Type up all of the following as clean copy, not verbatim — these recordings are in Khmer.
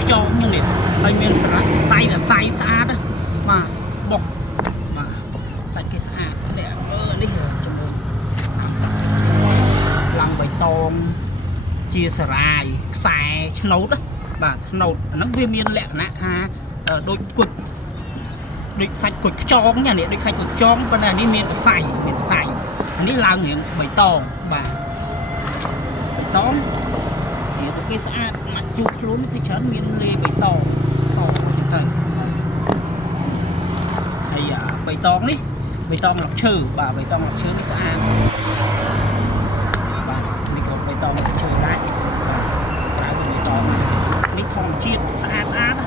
ខ្យងហ្នឹងនេះហើយមានសាច់ស្អាតបាទបុកបាទសាច់គេស្អាតនេះនេះជាមួយឡាំបៃតងជាសារាយខ្សែឆ្នោតបាទឆ្នោតហ្នឹងវាមានលក្ខណៈថាដូចគុជដូចសាច់គុជខ្យងនេះដូចសាច់គុជខ្យងប៉ុន្តែនេះមានសរសៃអានេះឡើងរៀងបៃតងបាទបៃតងនេះគេស្អាតមកជួបខ្លួននេះច្រើនមានលេបៃតងទៅហើយបៃតងនេះបៃតងលក់ឈើបាទបៃតងលក់ឈើនេះស្អាតបាទនេះក៏បៃតងលក់ឈើដែរក្រៅពីបៃតងនេះធម្មជាតិស្អាត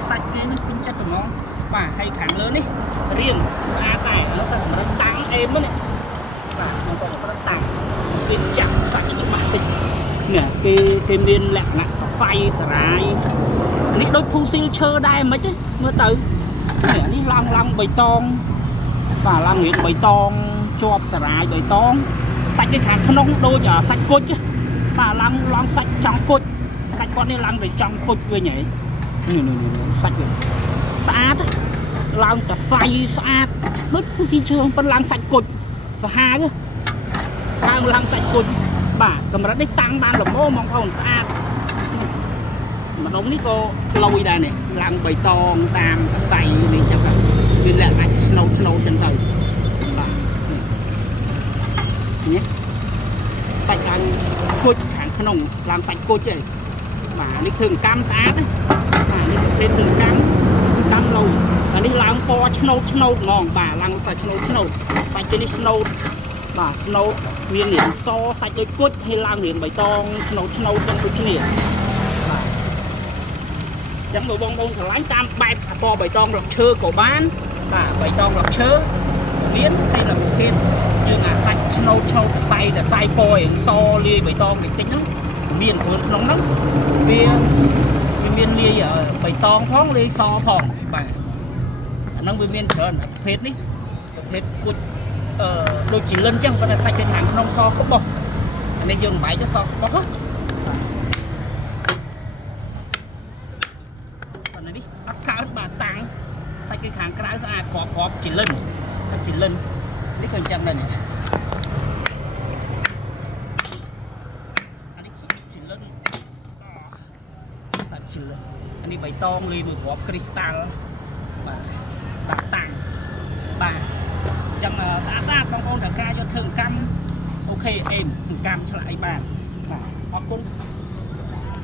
សាច់គេនេះពេញចិត្តហ្មងបាទហើយខាងលើនេះរៀងស្អាតដែរឥឡូវសាច់កម្រិតតាំងអេមនេះបាទខ្ញុំក៏កម្រិតតាំងវាចាក់សាច់ច្បាស់តិចនេះគេមានលក្ខណៈសរសៃសារាយនេះដូចភូស៊ីលឈើដែរមិនទេមើលទៅនេះឡើងបៃតងបាទឡើងរៀងបៃតងជាប់សារាយបៃតងសាច់គេខាងក្នុងដូចសាច់គុជបាទឡើងសាច់ចង់គុជសាច់គាត់នេះឡើងទៅចង់គុជវិញហ៎នេះសាច់វាស្អាតឡើងតសៃស្អាតដូចភូស៊ីលឈើប៉ុន្តែឡើងសាច់គុជសាហាវឡើងសាច់គុជបាទកម្រិតនេះតាំងបានល្មមបងប្អូនស្អាតម្ដុំនេះក៏លយដែរនេះឡើងបៃតងតាមខ្សែនេះចឹងវាលក្ខណៈស្នូតចឹងទៅបាទនេះសាច់ឡើងគុជខាងក្នុងឡើងសាច់គុជទេបាទនេះធ្វើកម្មស្អាតបាទនេះប្រភេទធ្វើកម្មលយអានេះឡើងពណ៌ឆ្នោតហ្មងបាទឡើងសាច់ឆ្នោតសាច់នេះឆ្នោតបាទស្នូតមានរាងសសាច់ដូចគុជហើយឡើងរាងបៃតងឆ្នោតចឹងដូចគ្នាបាទចឹងបងឆ្លាញ់តាមបែបពណ៌បៃតងរកឈើក៏បានបាទបៃតងរកឈើមានតែละប្រភេទយើងអាសាច់ឆ្នោតខ្សែតែខ្សែពណ៌រាងសលាយបៃតងតិចហ្នឹងមានខ្លួនក្នុងហ្នឹងវាមានលាយបៃតងផងលាយសផងបាទអាហ្នឹងវាមានច្រើនប្រភេទនេះប្រភេទគុជដូចជាលិនចឹងប៉ុន្តែសាច់ទៅខាងក្នុងសក្បោះអានេះយើងបាយទៅសក្បោះប៉ុន្តែនេះអត់កើតបាទតាំងសាច់គេខាងក្រៅស្អាតគ្រាប់ជាលិននេះក៏ចឹងដែរនេះអានេះជាលិនសាច់ជាលិនអានេះបៃតងលាយមួយគ្រាប់គ្រីស្តាល់បាទដាក់តាំងបាទចឹងស្អាតបងប្អូនត្រូវការយកធ្វើកម្មអូខេអេមកម្មឆ្លាក់អីបានបាទអរគុណ